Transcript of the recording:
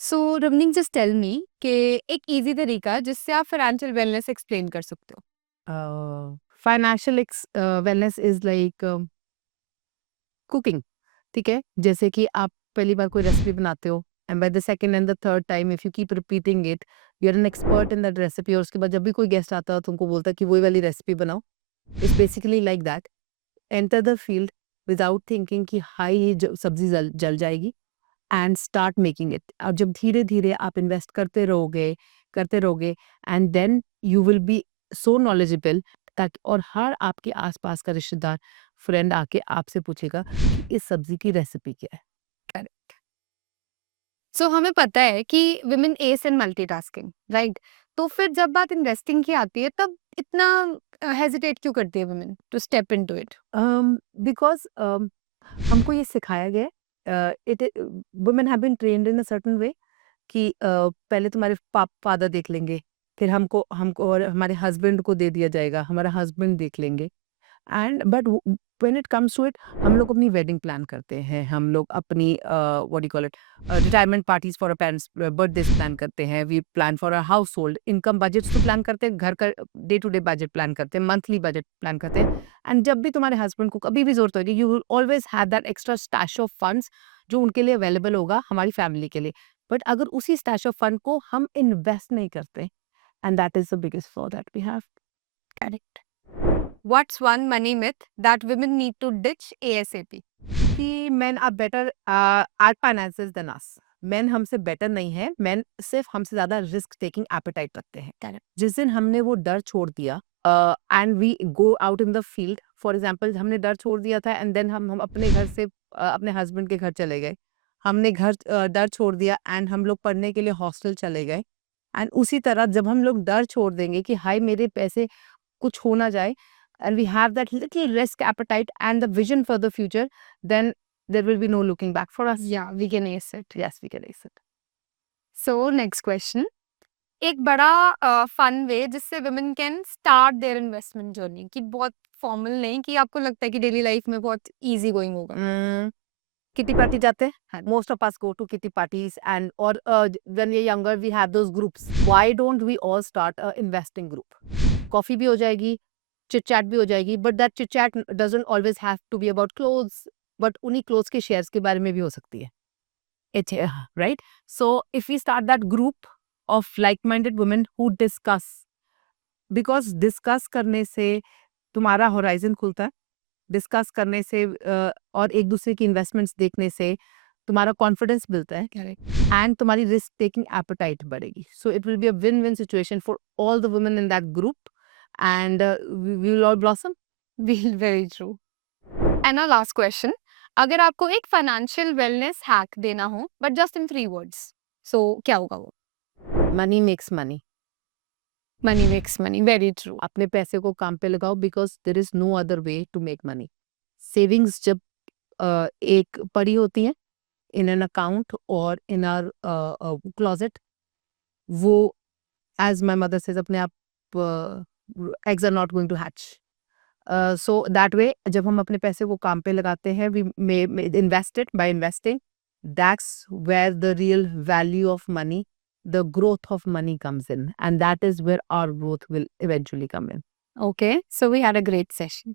सो Ramnik just tell me कि एक easy तरीका जिससे आप फाइनेंशियल वेलनेस एक्सप्लेन कर सकते हो। Financial wellness is like cooking. ठीक है, जैसे कि आप पहली बार कोई रेसिपी बनाते हो and by the second and the third time if you keep repeating it, you are an expert in that recipe. और उसके बाद जब भी कोई गेस्ट आता है तो उनको बोलता है कि वही वाली रेसिपी बनाओ। It's basically like that. Enter the field without thinking कि हाई ये सब्जी जल जल जाएगी, एंड स्टार्ट मेकिंग इट। अब जब धीरे धीरे आप इन्वेस्ट करते रहोगे, and then you will be so knowledgeable, ताकि और हर आपके आसपास का रिश्तेदार, फ्रेंड आके आपसे पूछेगा कि इस सब्जी की रेसिपी क्या है। करेक्ट। सो हमें पता है कि वुमेन एस इन मल्टीटास्किंग, राइट? तो फिर जब बात इन्वेस्टिंग की आती है तब इतना हेजिटेट क्यों करती है women to step into it? Because हमको ये सिखाया गया है, it women have been trained in a certain way कि पहले तुम्हारे फादर देख लेंगे, फिर हमको हमको और हमारे हस्बैंड को दे दिया जाएगा, हमारा हस्बैंड देख लेंगे। And but when it comes to it, हम लोग अपनी वेडिंग प्लान करते हैं, हम लोग अपनी what do call it, retirement parties for parents, birthdays plan करते हैं, we plan for a household income, budgets तो प्लान करते हैं, घर का day to day budget plan करते हैं, मंथली बजट प्लान करते हैं। एंड जब भी तुम्हारे हस्बैंड को कभी भी जरूरत होगी, you will always have that extra stash of funds जो उनके लिए अवेलेबल होगा, हमारी फैमिली के लिए। बट अगर उसी स्टैश ऑफ फंड को हम इन्वेस्ट नहीं करते, and that is the biggest flaw that we have. Correct. What's one money myth that women need to ditch ASAP? कि men are better at finances than us. Men हमसे better नहीं है, main सिर्फ हमसे ज्यादा risk taking apatite रखते हैं। Correct. जिस दिन हमने वो डर छोड़ दिया and we go out in the field, for example हमने डर छोड़ दिया था एंड देन हम अपने घर से अपने हस्बैंड के घर चले गए, हमने डर छोड़ दिया एंड हम लोग पढ़ने के लिए हॉस्टल चले गए। एंड उसी तरह जब हम लोग डर छोड़ देंगे कि हाय मेरे पैसे कुछ हो ना जाए, and we have that little risk appetite and the vision for the future, then there will be no looking back for us. Yeah we can ace it. Yes, we can ace it. So next question. एक बड़ा fun way जिससे women can start their investment journey, कि बहुत formal नहीं, कि आपको लगता है कि डेली लाइफ में बहुत इजी गोइंग होगा। Mm, kitty party जाते हैं. हाँ। Most of us go to kitty parties, and or when we're younger we have those groups. Why don't we all start a investing group? Coffee भी हो जाएगी, chit chat भी हो जाएगी, but that chit chat doesn't always have to be about clothes, but उन्हीं clothes के shares के बारे में भी हो सकती है. It, right? So if we start that group of like-minded women who discuss, because discuss करने से तुम्हारा होराइजन खुलता है, डिस्कस करने से और एक दूसरे की इन्वेस्टमेंट्स देखने से तुम्हारा कॉन्फिडेंस मिलता है, करेक्ट। एंड तुम्हारी रिस्क टेकिंग एपेटाइट बढ़ेगी। So it will be a win win situation for all the women in that group, and we will all blossom. Very true. And now last question. अगर आपको एक financial wellness hack देना हो but just in 3 words, so क्या होगा वो? Money makes money. Money makes money, very true. अपने पैसे को काम पे लगाओ, because there is no other way to make money. Savings जब एक पड़ी होती हैं इन एन अकाउंट और इन आवर क्लोजेट, वो एज माय मदर सेज अपने आप eggs are not going to hatch. So that way जब हम अपने पैसे को काम पे लगाते हैं, we may invested by investing, that's where the real value of money, the growth of money comes in, and that is where our growth will eventually come in. Okay, so we had a great session.